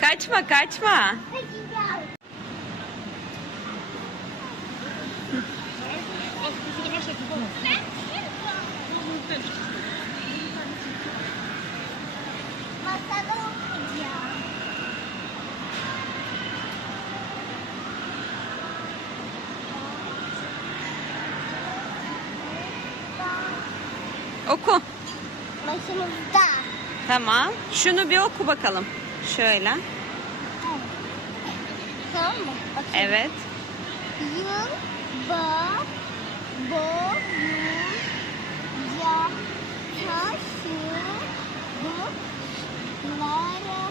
Kaçma kaçma. Hadi gel. Masada okuyacağım. Oku. Başımızda. Tamam. Şunu bir oku bakalım. Şöyle. Tamam mı? Bakayım. Evet. Yıl, ba, bo, ya, taşı, bu, lara,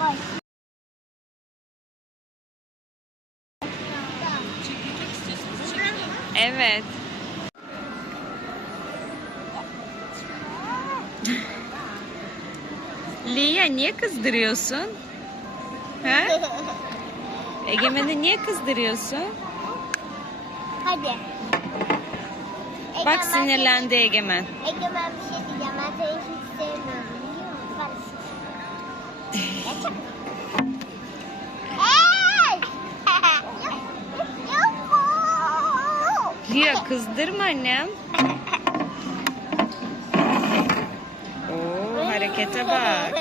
baş. Evet. Lia niye kızdırıyorsun? He? Egemen'i niye kızdırıyorsun? Hadi. Bak Egemen, sinirlendi Egemen. Egemen bir şey Lia kızdırma annem. Oo harekete bak.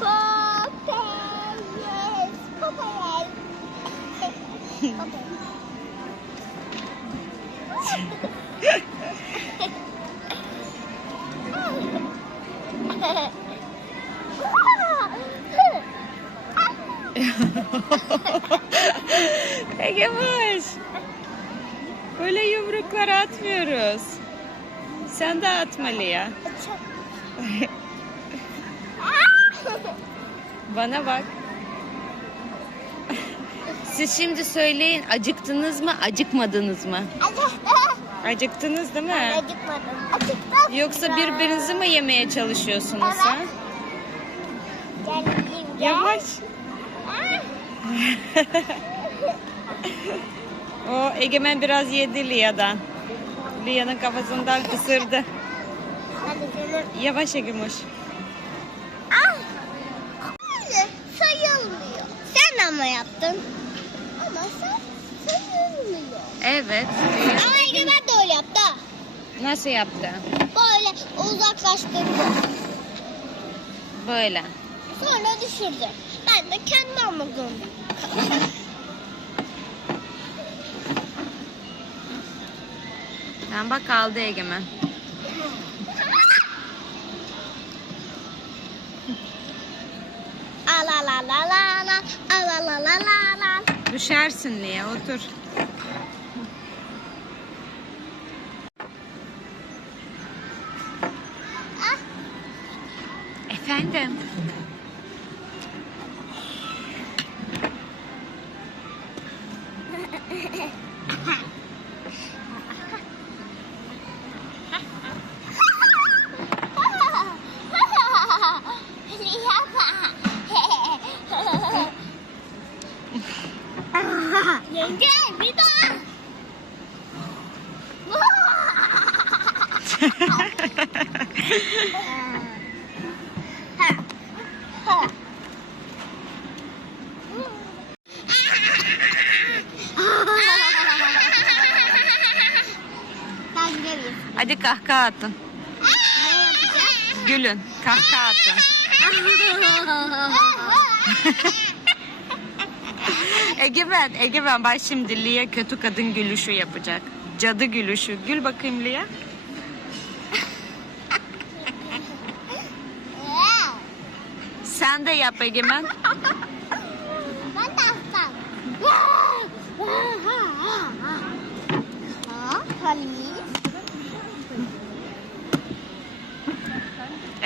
Popeyes, Popeyes. Popeyes. Egemen. Böyle yumruklar atmıyoruz. Sen de atma Lia. Bana bak. Siz şimdi söyleyin acıktınız mı acıkmadınız mı? Acıktınız değil mi? Acıkmadım. Acıktım. Yoksa birbirinizi mi yemeye çalışıyorsunuz ha? Gel yiyeyim, gel. Yavaş. O Egemen biraz yedi Lia'dan. Lia'nın kafasından ısırdı. Yavaş Egemoş. Ah! Sayılmıyor. Sen ama yaptın. Ama sen sayılmıyor. Evet. Ama Egemen de öyle yaptı. Nasıl yaptı? Böyle uzaklaştırdı. Böyle. Sonra düşürdü. Ben de kendi zorunda. Ben bak aldı Egemen. Ala la la la la, ala la la la la. Düşersin Lia otur. Ah, Efendim. Yenge bir daha. Ben Hadi kahkaha atın. Gülün. Kahkaha atın. Egemen, Egemen bak şimdi Lia kötü kadın gülüşü yapacak. Cadı gülüşü. Gül bakayım Lia. Sen de yap Egemen.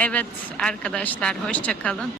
Evet arkadaşlar hoşça kalın.